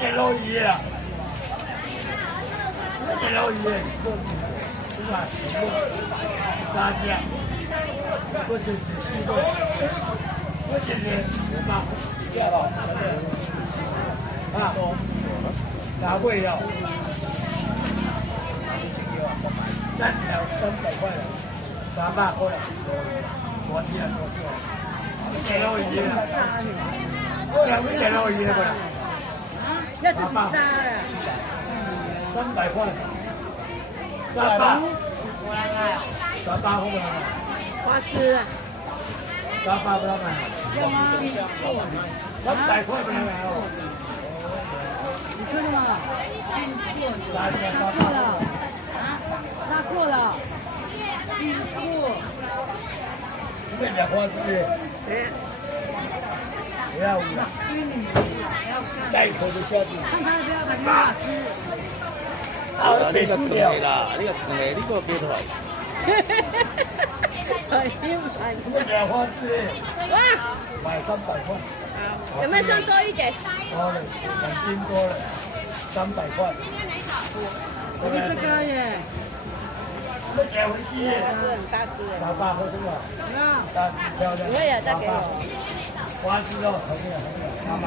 只老鱼啊，那只老鱼，是吧？大只，我就是四个，我就是500，啊，啥贵要？3条300块了，300块了，多钱多钱？只老鱼啊，我两个只老鱼过来。 要自己杀呀，300块，300，300不能买，花枝300不能买，要吗300块不能买哦。你说的吗？拉错了啊？拉错了，进货。你们讲花枝，不要五了，再一口就下去。看他不要把花枝。啊，别输掉啦！你个长的，你个别出来。你们讲花枝，哇，买300块。有没有送多一点？多了，很斤多了，300块。我的这个耶，那捡回去，很大只。老爸喝这个，啊，大漂亮。我也再给我。花枝肉很好，妈妈，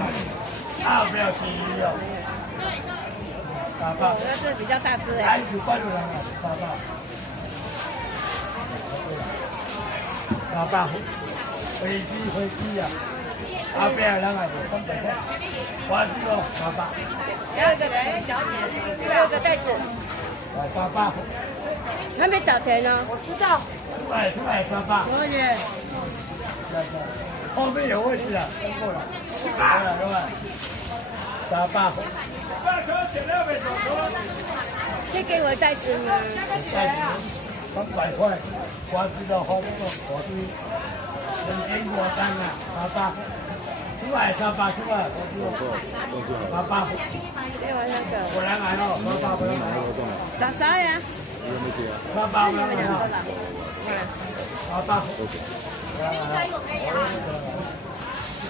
不要洗鱼哦。爸爸，那是比较大只哎。孩子关了啊，爸爸。爸爸，飞机呀，不要让啊，300块。花枝肉，爸爸。第二个人小姐，第二个袋子。300。还没找钱呢。我知道。出来300。多一点。后面有位置了，真够了。对吧？300。再给我袋子吗？袋子300块，花枝肉好多火堆，2斤多单啊，300。出来300，出来，800。给我那个。不能买哦，800不能买哦。啥呀？800不能买哦。800。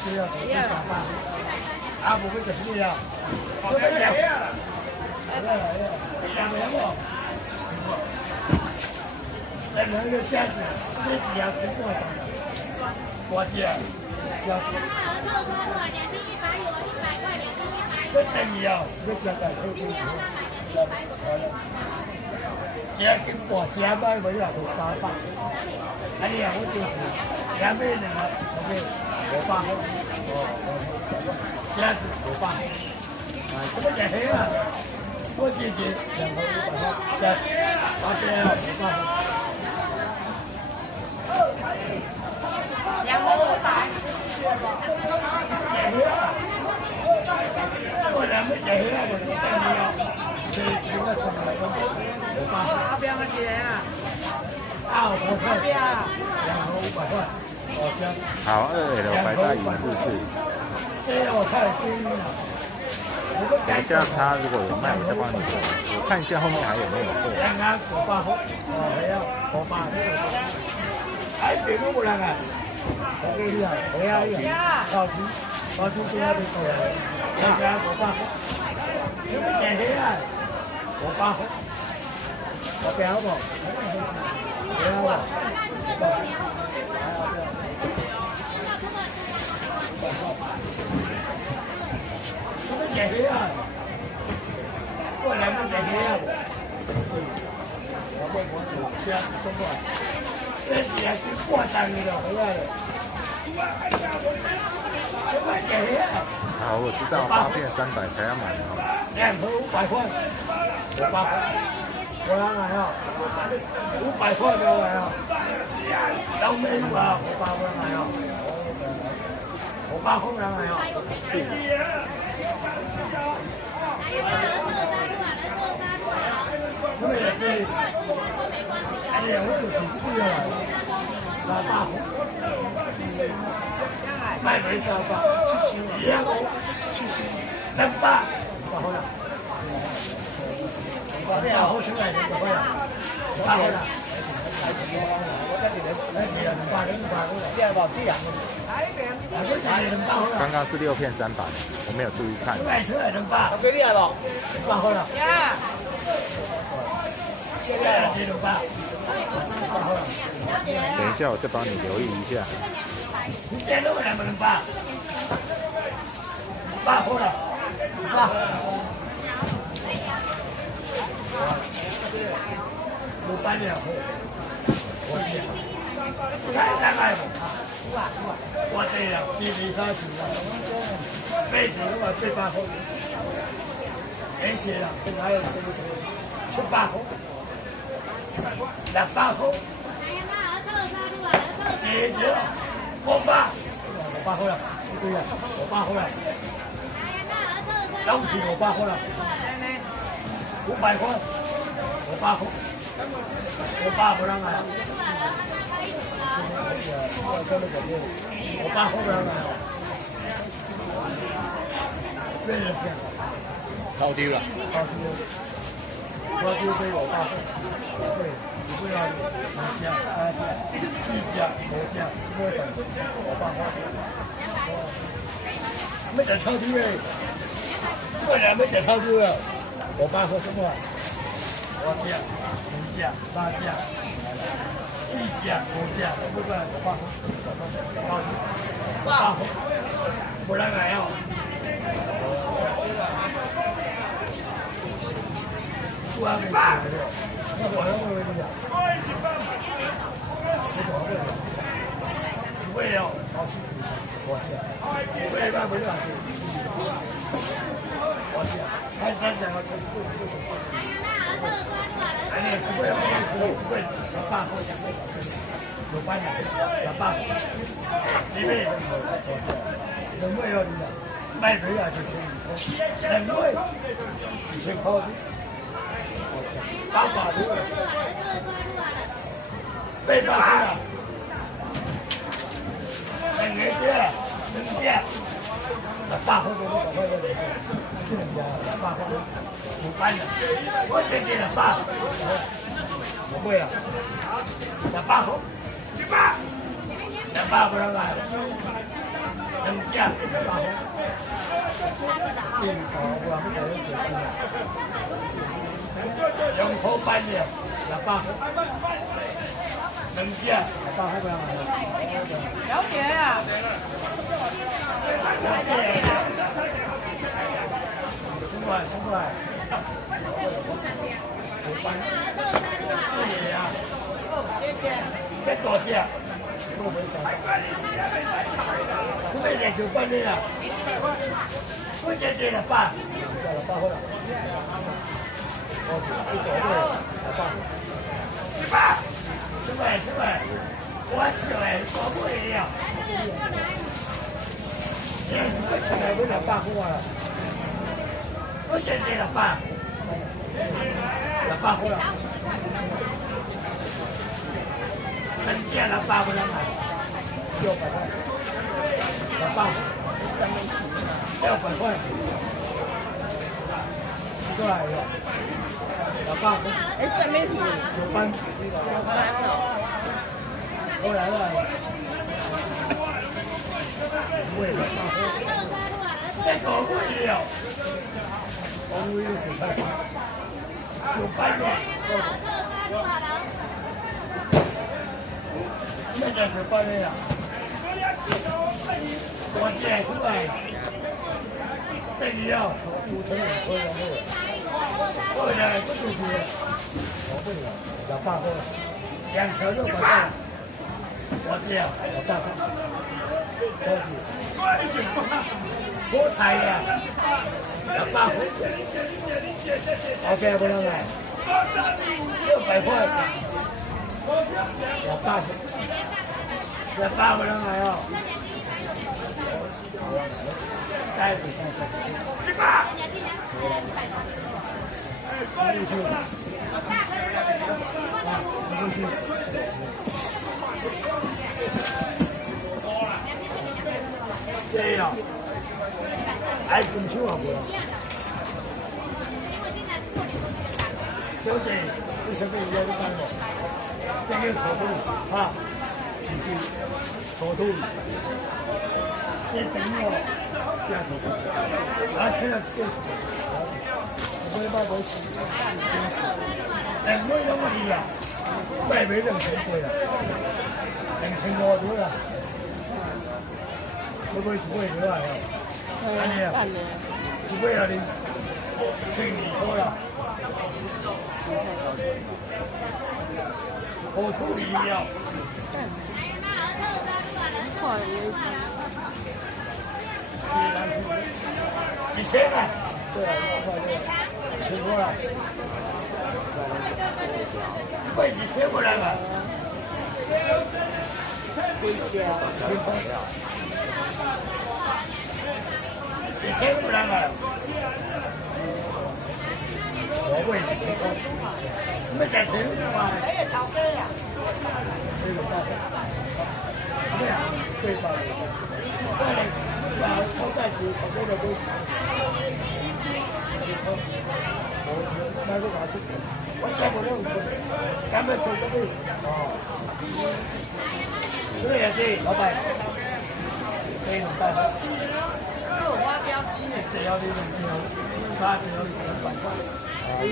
这要800。不会怎么样？不会讲。再拿个箱子，这几样不过的。多少钱？要。这等于哦，这价格可以。这金箔这买回来就300。哎呀，我就是2买2个，OK，500块。这是500。这么简单啊！我姐姐2个500块，这800了500。2个500。我2个简单，我就等你哦。这个什么500。阿彪个钱啊？500块。2个500块。好，2L白带鱼是不是？这个我太便宜了。等一下他如果有卖，我再帮你做。我看一下后面还有没有货。2个500块，还要500。还别个不能啊？我给你啊，我要一个。高级多的多了，2个500块。你们捡起来，500块。我不要不？不要吧？捡起来，过2个捡起来。我先送过来，这几样是过单的了，回来了。好，我知道，发片300才要买的哦。2盒500块，500块，我来买哦，500块给我来哦，都没有啊，500块买哦，500块来买哦。我也是，哎呀，我就是不要了，800块。卖没300，一样，200，好了，800好出来就会了，800了，刚刚是6片300，我没有注意看。卖出来200，我给你了，200好了。呀。等一下，我再帮你留意一下。你见到我200，200好了，200。有半年后，我再买不？我对了，弟弟上去了，妹子我800后，没写了，还有700后，200后，姐姐，500后了，对呀，500后了，整体500后了，500块，500后，500不让买。我爸后边来了，认识见了，超丢了，超丢被我爸对，你不要2件、3件、1件、5件、多少？我爸花，没得超丢哎，这人没得超丢了，我爸喝什么？5件、2件、3件。1件、5件，不管我爸，不然还要。我没办法，我要问你讲，不会要，我是，不会办不了，我是，还3件我哎，不会，不会，我爸好像有半年，我爸，因为人为了你的卖水啊，就是人为1000块的，800的，800的，2件，2件，800多的，这人家800多。500的，我这件8，不会啊，8后，200不让买，2件8后，我们2头半的，8后，2件8后不让买，了解呀。5块。谢谢。再多些。不会点就半年了。不接这了半。8后了。是吧？我是我不会了。不起来不了8后了。不接这了半。200后了。2件200不让买，600块，200，600块，过来了，200块，哎，真没事。有班，过来了，不会200块，再搞贵了，我为了10块钱，有班的。现在是半年呀，我借出来，这里要5成5元的，后来不就是我不了，200块，2条600块，我这样200块，多财呀，200块，OK 不能买，600块，200块。200不能买哦，再不上去，700，进去，进去，这样，还进去啊不？就这，这什么人家都干过。这个土豆啊，就是土豆，这等我这样子，而且呢这我也把东西，哎，没那么低啊，外围2000贵了，2000多多了，会不会贵多啊？半年，不贵了的，1200多了。好土里了，1000啊，对啊，1000多了，快1000过来了，1000过来了，我贵1000多。没在听嘛？哎呀，超哥呀！这个报对呀，对吧？对，把超载机好多的都，我买个啥子？我见过那种车，咱们收这个哦，这个也对，老板，可以能带回。这有花标机呢。只要你能听，他只要你能办法。200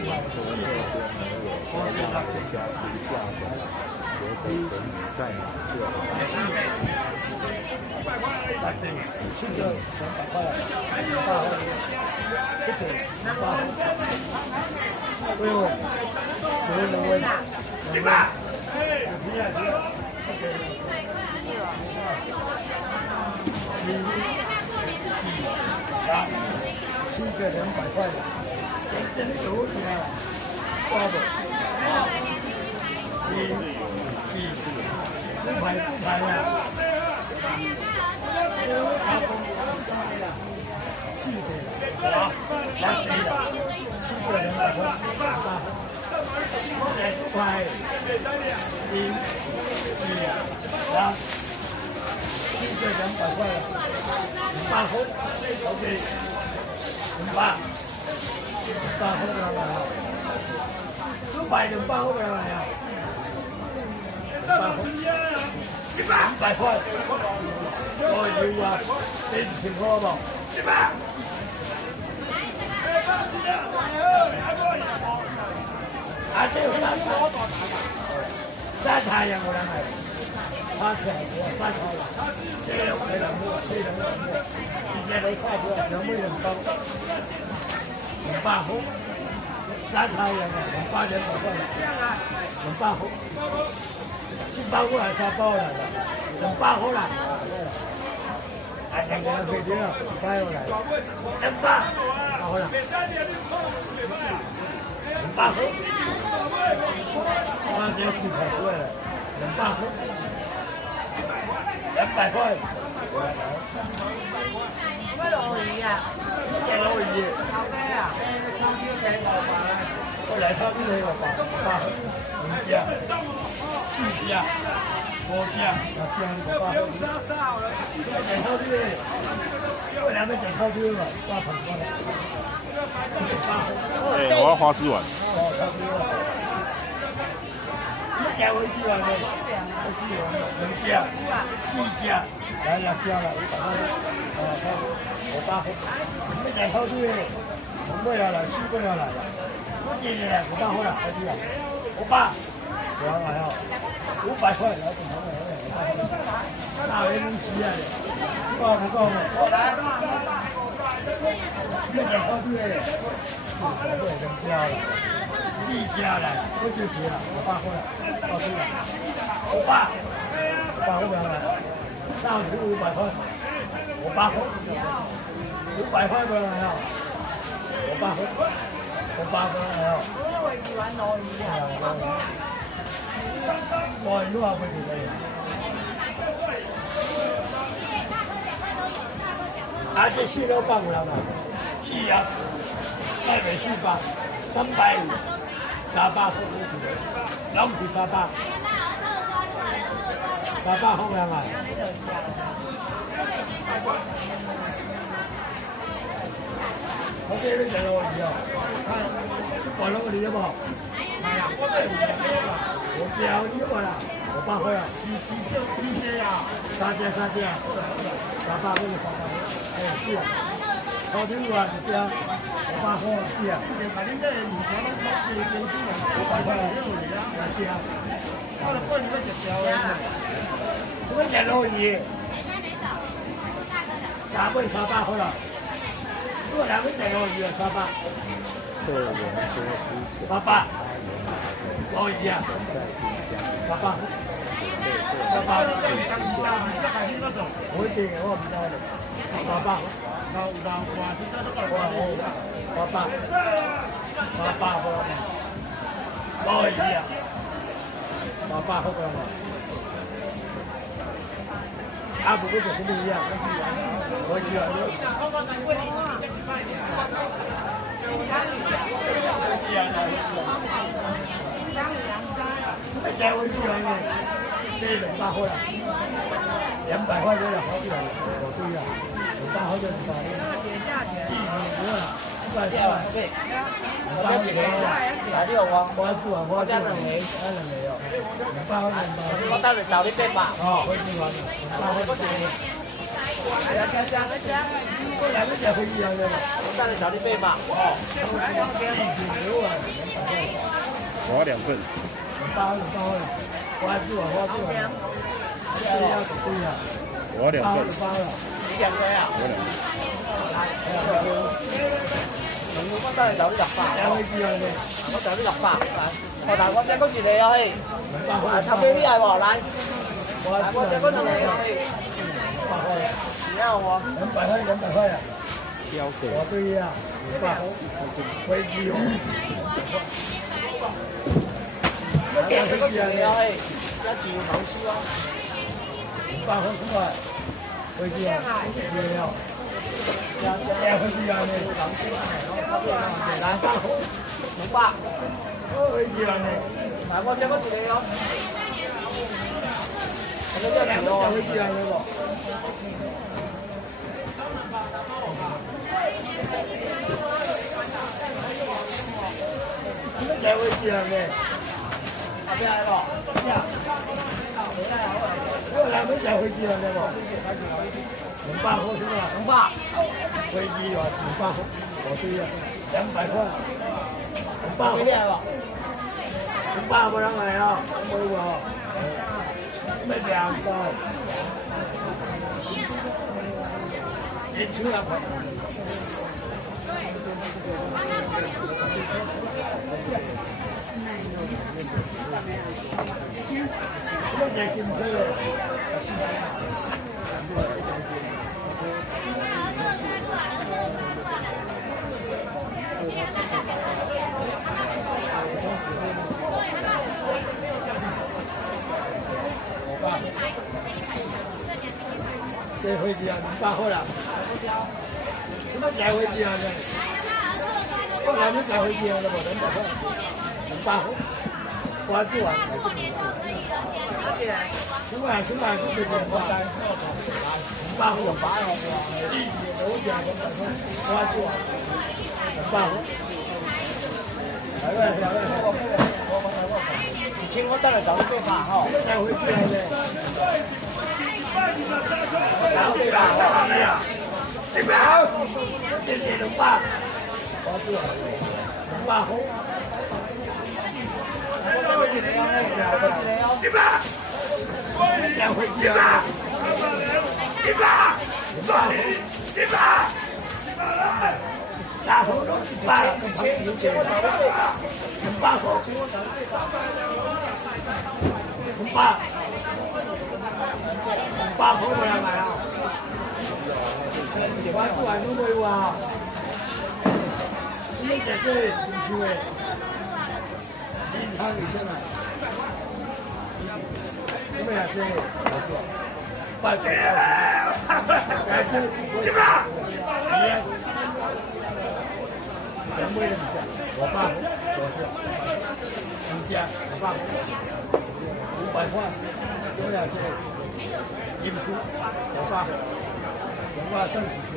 块，真的有钱啊！花不？不排呀！好，来这个，7个200块，200块，1、2、3，7个200块了，8盒 ，OK， 8盒不要来啊，200盒不要来啊，8盒，200块，我要啊，1000块吧，100。啊，这有三菜呀，我来买。3菜我3菜了，这个我来mua，这个我mua，以前都差不多2每人包，200盒，3菜呀，200人100块，200盒，100盒还3包来的，200盒啦。哎，这个飞机了，100盒来，200，好了。200盒，我这是太贵了，200盒，200块。咩鱸魚啊？隻鱸魚。炒咩啊？我嚟抽啲你個8盒，5隻，4隻，5隻，啊，這樣個8盒。隻抽啲，因為兩邊隻抽啲嘛，8盆過嚟。哎，我要花枝丸。哦，抽啲啦。乜隻會知啊你？2隻，4隻，來啦，燒啦，100塊。哦，抽5盒。乜隻抽啲？5個要來，4個要來。我建議啊，500盒啦，快啲啊，500，我來啊，500塊，有咁好嘅，500塊。那你唔知啊？講唔講啊？乜嘢抽啲咧？我都係咁交啦，2隻啦，嗰隻錢啦，500塊啦，到邊啦？500盒兩啦，3條500塊，500盒，500塊過嚟啊，500盒，500過嚟啊。我以為玩鱸魚啊。鱸魚啊，佢哋嚟。啊，這蟹肉棒過來嘛？是啊，台北市吧，350，沙巴好2皮沙巴，沙巴好兩啊。我這邊就鱸魚啊，鱸魚有冇？係啊，我哋我只要你过啦，500块啊，7啊，3只3只啊，300块就300块，哎是啊，头天有啊一只500块是啊，把恁这个物件拢买500块啊，是啊，我就过你要一条啊，我食鲈鱼，价买300块啦，我两个食鲈鱼啊300。客人说之前爸爸，鲈鱼啊，爸爸，爸爸，我一定我唔知嘞，爸爸，爸爸，爸爸好啦，鲈鱼啊，爸爸好啦，啊，不过就是不一样，鲈鱼啊。再加回去了呢，这200块了，200块这了好几了，我对呀，200块就200块，不了，100块，对，200几个，来6啊，我做啊，我这两个哦，200块200，我等下找你800，哦，回去完，200块100。我来个就回去了，我等下找你800，哦，我2份。200块，我做啊，我做啊，这要对呀，我2份。包了，你2个啊？我2份。我等下找你600，回去了呢，我找你600，来，来我这个一个啊嘿，啊头家你来无？来，来我这个一个啊嘿，200块，你要我200块啊，标准。我对呀，200块，回去哦。我这个一个啊嘿，一住好吃哦200块出来，回去啊，没有，也回去啊呢，来，500，我回去啊呢，来我这个一个哦，我这个一个回去啊呢不？再回去啊呢？后边来不？我来没再回去了呢不？200块是吧？200，回去啊200块，我对呀，200块，200块。你来不200没人来啊，没有啊，没200，你出来快。我在进去了。这回去啊，200块了。什么再回去啊？我还没再回去啊，那么200块，200块，我做完。出来，不是200块，200块有8哦，我讲200块，我做完，200块。来，以前我等下找你800吼，再回去了呢。找800吼。这边好，谢谢200，我做完200块。我这个一个哦，这个一个哦。这边，再回去啊。这边，这边，大头都100，以前我找200块，200块不让买啊。我做完都没有啊。你在这里进去诶，银行里去了。你们俩这里，把这个，来这这边，你，全部人家，我爸多少？你家我爸500块，多少钱？你不出，我爸剩几家？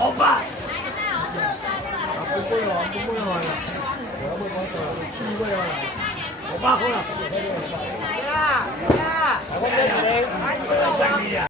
我爸。我爸喝了。呀呀，我这是。